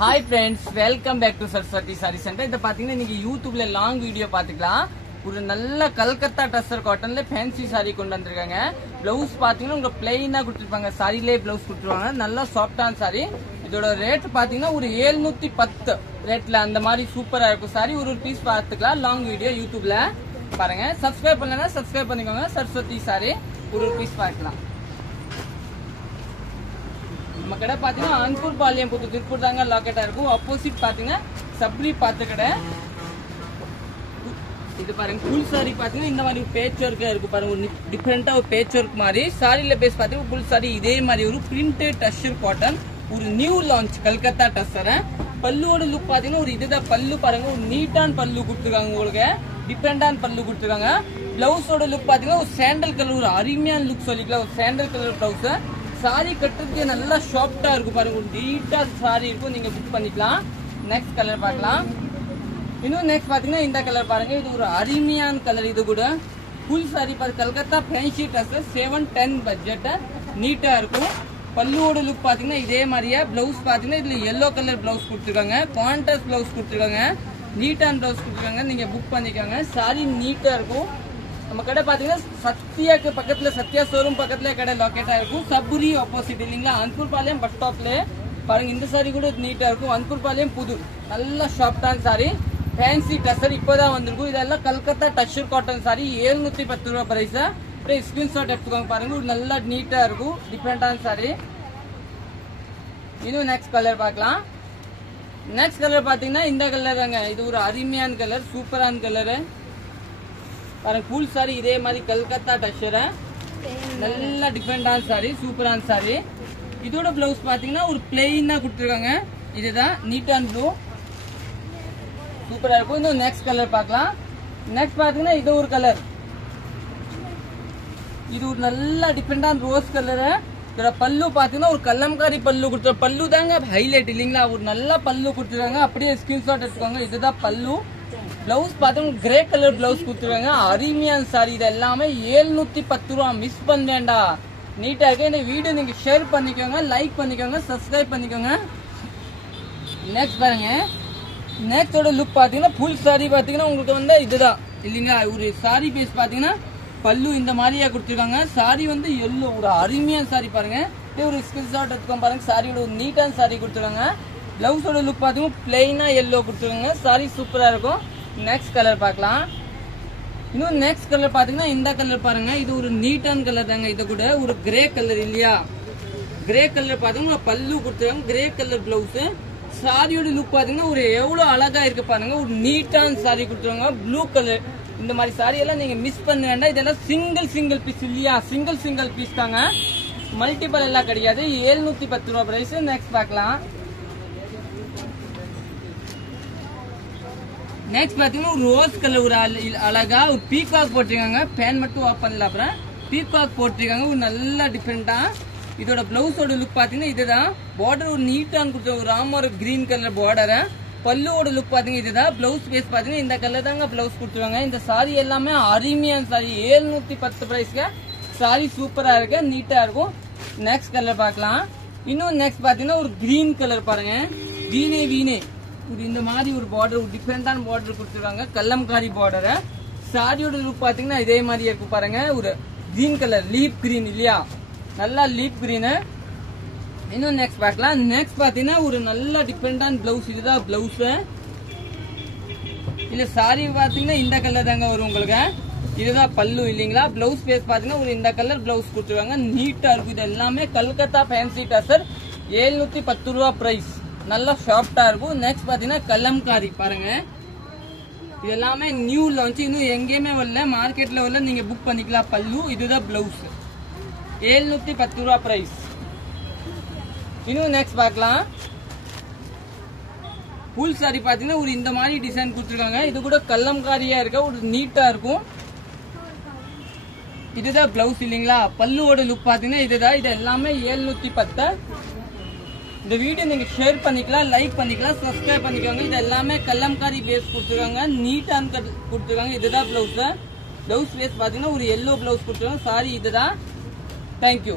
Hi friends, welcome back to Saraswati Saree Center. இந்த பாத்தீங்கன்னா நீங்க YouTubeல லாங் வீடியோ பாத்துக்கலாம். ஒரு நல்ல கல்கத்தா டஸ்ஸர் காட்டன்ல ஃபேன்சி saree கொண்டு வந்திருக்காங்க. ப்ளவுஸ் பாத்தீங்கன்னா உங்களுக்கு பிளைனா கொடுத்திருப்பாங்க. சாரிலே ப்ளவுஸ் கொடுத்துருவாங்க. நல்ல சாஃப்டான saree. இதோட ரேட் பாத்தீங்கன்னா ஒரு 710 ரேட்ல அந்த மாதிரி சூப்பரா இருக்கும் saree. ஒரு பீஸ் பாத்துக்கலாம். லாங் வீடியோ YouTubeல பாருங்க. Subscribe பண்ணலனா subscribe பண்ணிக்கோங்க. Saraswati Saree ஒரு பீஸ் பார்க்கலாம். நம்ம கடை பாத்தீங்கன்னா அன்பூர் பாளையம் புது திருப்பூர் தாங்க லொகேட்டா இருக்கும். ஆப்போசிட் பாத்தீங்கன்னா சப்ரி பாத்து கடை. இது பாருங்க ஃபுல் சாரி பாத்தீங்கன்னா இந்த மாதிரி பேட்ச் ஒர்க்கா இருக்கு பாருங்க. ஒரு டிஃபரெண்டா ஒரு பேட்ச் ஒர்க் மாதிரி சாரில பேஸ் பாத்தீங்கன்னா ஃபுல் சாரி இதே மாதிரி ஒரு பிரிண்டட் டஸ்ஸர் காட்டன் ஒரு நியூ லான்ச் கல்கத்தா டஸ்ஸர். பல்லுவோட லுக் பாத்தீங்கன்னா ஒரு இதுதான் பல்லு பாருங்க. ஒரு நீட்டான பல்லு கொடுத்துருக்காங்க. உங்களுக்கு டிஃபரெண்டான பல்லு கொடுத்துருக்காங்க. பிளவுஸோட லுக் பாத்தீங்கன்னா ஒரு சாண்டல் கலர் ஒரு அருமையான லுக் சொல்லிக்கலாம். ஒரு சாண்டல் கலர் பிளவுஸ். சாரி கட்டுறதுக்கு நல்லா சாஃப்டா இருக்கும் பாருங்க. ஒரு நீட்டா சாரி இருக்கும். நீங்க புக் பண்ணிக்கலாம். நெக்ஸ்ட் கலர் பார்க்கலாம். இன்னும் நெக்ஸ்ட் பாத்தீங்கன்னா இந்த கலர் பாருங்க. இது ஒரு அருமையான கலர். இது கூட ஃபுல் சாரி பாருங்க. கல்கத்தா ஃபேன்சி ட்ரெஸ் 710 பட்ஜெட் நீட்டா இருக்கும். பல்லுவோட லுக் பாத்தீங்கன்னா இதே மாதிரியே. பிளவுஸ் பாத்தீங்கன்னா இதுல எல்லோ கலர் பிளவுஸ் கொடுத்துருக்காங்க. கான்ட்ராஸ்ட் பிளவுஸ் கொடுத்துருக்காங்க. நீட்டான பிளவுஸ் கொடுத்துருக்காங்க. நீங்க புக் பண்ணிக்கோங்க. சாரி நீட்டா இருக்கும். நம்ம கடை பாத்தீங்கன்னா சத்யாக்கு பக்கத்துல சத்யா ஷோரூம் பக்கத்துல கடை லொகேட்டா இருக்கும். சபுரி ஆப்போசிட் இல்லீங்களா. அன்பூர் பாளையம் பஸ் ஸ்டாப்ல பாருங்க. இந்த சாரி கூட நீட்டா இருக்கும். அன்பூர் பாளையம் புது நல்ல சாஃப்டான சாரி ஃபேன்சி டஸ்ஸர் இப்பதான் வந்திருக்கும். இதெல்லாம் கல்கத்தா டஸ்ஸர் காட்டன் சாரி 710 ரூபாய் பிரைஸ். ஸ்கிரீன்ஷாட் எடுத்துக்கோங்க பாருங்க. ஒரு நல்ல நீட்டா இருக்கும். டிஃபரெண்டான சாரி. இன்னும் நெக்ஸ்ட் கலர் பார்க்கலாம். நெக்ஸ்ட் கலர் பாத்தீங்கன்னா இந்த கலர் தாங்க. இது ஒரு அருமையான கலர் சூப்பரான கலரு பாருங்க. ஃபுல் சாரி இதே மாதிரி கல்கத்தா டஸ்ஸர் நல்ல டிஃபரெண்டான சாரி சூப்பரான சாரி. இதோட பிளவுஸ் பாத்தீங்கன்னா ஒரு பிளெயினா கொடுத்துருக்காங்க. இதுதான் நீட்டான ப்ளூ சூப்பரா இருக்கும். இன்னும் நெக்ஸ்ட் கலர் பார்க்கலாம். நெக்ஸ்ட் பாத்தீங்கன்னா இது ஒரு கலர். இது ஒரு நல்ல டிஃபரெண்டான ரோஸ் கலரு. இதோட பல்லு பாத்தீங்கன்னா ஒரு கல்லம்காரி பல்லு கொடுத்துரு. பல்லு தாங்க ஹைலைட் இல்லீங்களா. ஒரு நல்ல பல்லு கொடுத்துருக்காங்க. அப்படியே ஸ்கிரீன்ஷாட் எடுத்துக்கோங்க. இதுதான் பல்லு. பிளவுஸ் பாத்தீங்கன்னா கிரே கலர் பிளவுஸ் கொடுத்துருக்காங்க. அருமையான சாரி. இது எல்லாமே 710 ரூபா. மிஸ் பண்ண வேண்டாம். நீட்டா இருக்கு. இந்த வீடியோ நீங்க ஷேர் பண்ணிக்கோங்க, லைக் பண்ணிக்கோங்க, சப்ஸ்கிரைப் பண்ணிக்கோங்க. நெக்ஸ்ட் பாருங்க. நெக்ஸ்டோட லுக் பாத்தீங்கன்னா ஃபுல் சாரி பாத்தீங்கன்னா உங்களுக்கு வந்து இதுதான் இல்லீங்களா. ஒரு சாரி பேஸ் பாத்தீங்கன்னா பல்லு இந்த மாதிரியா கொடுத்துருக்காங்க. சாரி வந்து எல்லோ ஒரு அருமையான சாரி பாருங்க. ஒரு ஸ்கிரீன்ஷாட் எடுத்துக்கோங்க பாருங்க. சாரியோட ஒரு நீட்டான சாரி கொடுத்துருக்காங்க. பிளவுஸோட லுக் பாத்தீங்கன்னா பிளைனா எல்லோ கொடுத்துருக்காங்க. சாரி சூப்பரா இருக்கும். நெக்ஸ்ட் கலர் பார்க்கலாம். இன்னும் நெக்ஸ்ட் கலர் பாத்தீங்கன்னா இந்த கலர் பாருங்க. இது ஒரு நீட்டான கலர் தாங்க. இது கூட ஒரு கிரே கலர் இல்லையா. கிரே கலர் பாத்தீங்கன்னா பல்லு கொடுத்துருக்காங்க. Grey colour blouse. சாரியோட லுக் பாத்தீங்கன்னா ஒரு எவ்வளவு அழகா இருக்கு பாருங்க. ஒரு நீட்டான சாரி கொடுத்துருவாங்க. Blue colour. இந்த மாதிரி சாரி எல்லாம் நீங்க மிஸ் பண்ண வேண்டாம். இதெல்லாம் சிங்கிள் பீஸ் இல்லையா. சிங்கிள் பீஸ் தாங்க. மல்டிபிள் எல்லாம் கிடையாது. 710 ரூபாய் பிரைஸ். நெக்ஸ்ட் பார்க்கலாம். நெக்ஸ்ட் பாத்தீங்கன்னா ஒரு ரோஸ் கலர் ஒரு அழகா ஒரு பீகாக் போட்டிருக்காங்க. பேன் மட்டும் ஆஃப் பண்ணல. அப்புறம் பீகாக் போட்டிருக்காங்க. ஒரு நல்ல டிஃபரெண்டா. இதோட பிளவுஸோட லுக் பாத்தீங்கன்னா இதுதான். பார்டர் ஒரு நீட்டான கொடுத்த ஒரு ராமர் கிரீன் கலர் பார்டர். பல்லுவோட லுக் பாத்தீங்கன்னா இதுதான். பிளவுஸ் பேஸ் பாத்தீங்கன்னா இந்த கலர் தாங்க பிளவுஸ் கொடுத்துருவாங்க. இந்த சாரி எல்லாமே அருமையான சாரி. 710 பிரைஸ்க்கு சாரி சூப்பரா இருக்கு. நீட்டா இருக்கும். நெக்ஸ்ட் கலர் பார்க்கலாம். இன்னும் நெக்ஸ்ட் பாத்தீங்கன்னா ஒரு கிரீன் கலர் பாருங்க. வீணே ஒரு இந்த மாதிரி ஒரு பார்டர் ஒரு டிஃபரெண்டான பார்டர் கொடுத்துருக்காங்க. கல்லம்காரி பார்டர். சாரியோட லுக் பாத்தீங்கன்னா இதே மாதிரி இருக்கு பாருங்க. ஒரு கிரீன் கலர் லீப் கிரீன் இல்லையா. நல்லா லீப் கிரீன். இன்னும் நெக்ஸ்ட் பார்க்கலாம். நெக்ஸ்ட் பாத்தீங்கன்னா ஒரு நல்ல டிஃபரெண்டான பிளவுஸ். இதுதான் பிளவுஸ். இல்ல சாரி பாத்தீங்கன்னா இந்த கலர் தாங்க வரும் உங்களுக்கு. இதுதான் பல்லு இல்லீங்களா. பிளவுஸ் பேஸ் பாத்தீங்கன்னா ஒரு இந்த கலர் பிளவுஸ் கொடுத்துருக்காங்க. நீட்டா இருக்கும். இது எல்லாமே கல்கத்தா ஃபேன்சி டஸ்ஸர் 710 ரூபா பிரைஸ். நல்லா சாஃப்டா இருக்கும். நெக்ஸ்ட் பாத்தீங்கன்னா கல்லம்காரி பாருங்க. இது எல்லாமே நியூ லான்ச். இன்னும் எங்கேயுமே வரல. மார்க்கெட்ல வரல. நீங்க புக் பண்ணிக்கலாம். பல்லு இதுதான் பிளவுஸ். 710 ரூபா பிரைஸ். இன்னும் நெக்ஸ்ட் பார்க்கலாம். ஃபுல் சாரி பாத்தீங்கன்னா ஒரு இந்த மாதிரி டிசைன் கொடுத்துருக்காங்க. இது கூட கல்லம்காரியா இருக்க ஒரு நீட்டா இருக்கும். இதுதான் பிளவுஸ் இல்லீங்களா. பல்லுவோட லுக் பாத்தீங்கன்னா இதுதான். இது எல்லாமே 710. இந்த வீடியோ நீங்க ஷேர் பண்ணிக்கலாம், லைக் பண்ணிக்கலாம், சப்ஸ்கிரைப் பண்ணிக்கோங்க. இது எல்லாமே கல்லம்காரி பேஸ் கொடுத்துருக்காங்க. நீட்டான கொடுத்துருக்காங்க. இதுதான் பிளவுஸ். பிளவுஸ் பேஸ் பாத்தீங்கன்னா ஒரு எல்லோ பிளவுஸ் கொடுத்துருக்காங்க. சாரி இதுதான். தேங்க்யூ.